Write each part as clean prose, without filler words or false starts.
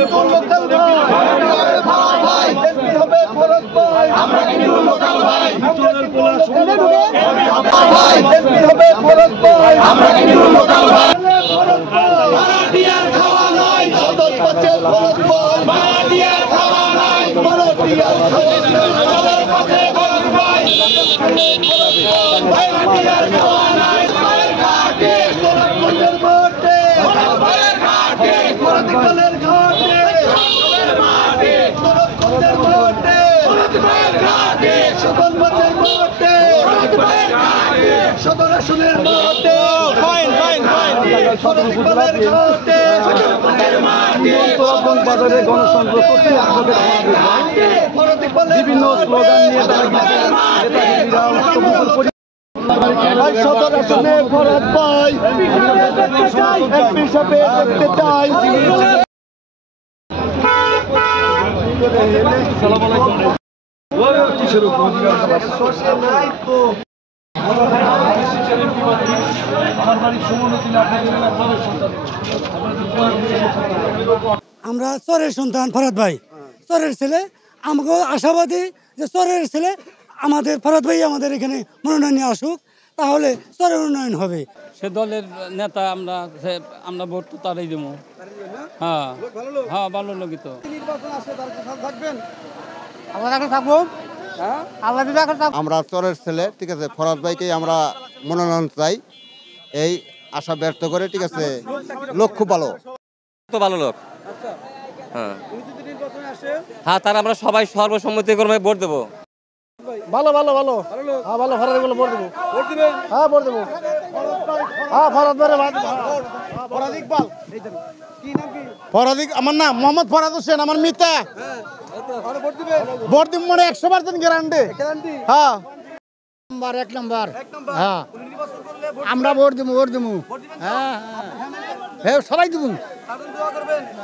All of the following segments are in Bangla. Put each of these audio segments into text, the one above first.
কিন্তু লোকাল ভাই এমপি হবে ফরজ ভাই আমরা কিন্তু লোকাল ভাই চলের পোলা শুনে ভাই এমপি হবে ফরজ ভাই আমরা কিন্তু লোকাল ভাই ফরজ ভাই মারাঠিয়ার খাওয়া নাই সদর পাশে ফরজ ভাই মারাঠিয়ার খাওয়া নাই মারাঠিয়ার খাওয়া নাই সদর পাশে ফরজ ভাই মারাঠিয়ার খাওয়া নাই মায়ের ঘাটে সদর পাশের মাঠে মায়ের ঘাটে ফরজগলের ঘাটে মাঠে সদর পাশের মাঠে মায়ের ঘাটে সদর পাশের মাঠে ঘাটে সদর আসনের মাঠে ফাইন ফাইন ফাইন ফরজগলের ঘাটে সদর পাশের মাঠে তখন বাজারে গণসংযোগ করতে বিভিন্ন স্লোগান নিয়ে তারা ভাই সদর আসনে ফরজ ভাই এমপি হিসাবে দেখতে চাই। আসসালামু আলাইকুম। আমরা চরের সন্তান ফরহাদ ভাই, চরের ছেলে। আমাকে আশাবাদী যে চরের ছেলে আমাদের ফরহাদ ভাই আমাদের এখানে মনোনয়নে আসুক, তাহলে চরের উন্নয়ন হবে। সে দলের নেতা আমরা ভোট তো তারাই দেবো। হ্যাঁ হ্যাঁ, ভালো লোকই তো। আমরা চরের ছেলে, ঠিক আছে, ফরহাদ ভাইকে আমরা মনোনয়ন চাই, এই আশা ব্যর্থ করে, ঠিক আছে। লোক খুব ভালো, তো ভালো লোক। হ্যাঁ, তার আমরা সবাই সর্বসম্মতিক্রমে ভোট দেবো। ভালো ভালো ভালো হ্যাঁ, ভালো ফরহাদ ভাই ভোট দেবো। হ্যাঁ, ভোট দেবো। হ্যাঁ, ফরহাদ ভাই ফরহাদ ইকবাল। ফরহাদ, আমার নাম মোহাম্মদ ফরহাদ হোসেন, আমার মিতা। ভোট দিব মানে 100% গ্যারান্টি। হ্যাঁ, এক নাম্বার। হ্যাঁ, আমরা ভোট দেবো, ভোট দেবো। হ্যাঁ হ্যাঁ, সবাই দেবো।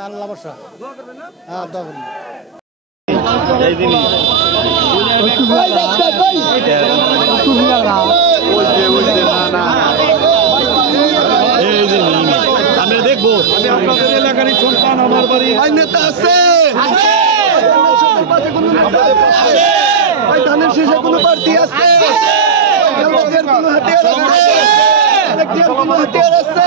আল্লাহ বর্ষা। হ্যাঁ, দোয়া করবেন। আমরা দেখবো, আমি আপনাদের এলাকারই সন্তান, আমার বাড়ি নেতা আছে, ধানের শীষে কোনো প্রার্থী আছে, কোনো হাতিয়ার আছে।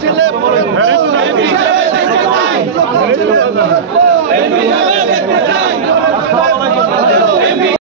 ছেলে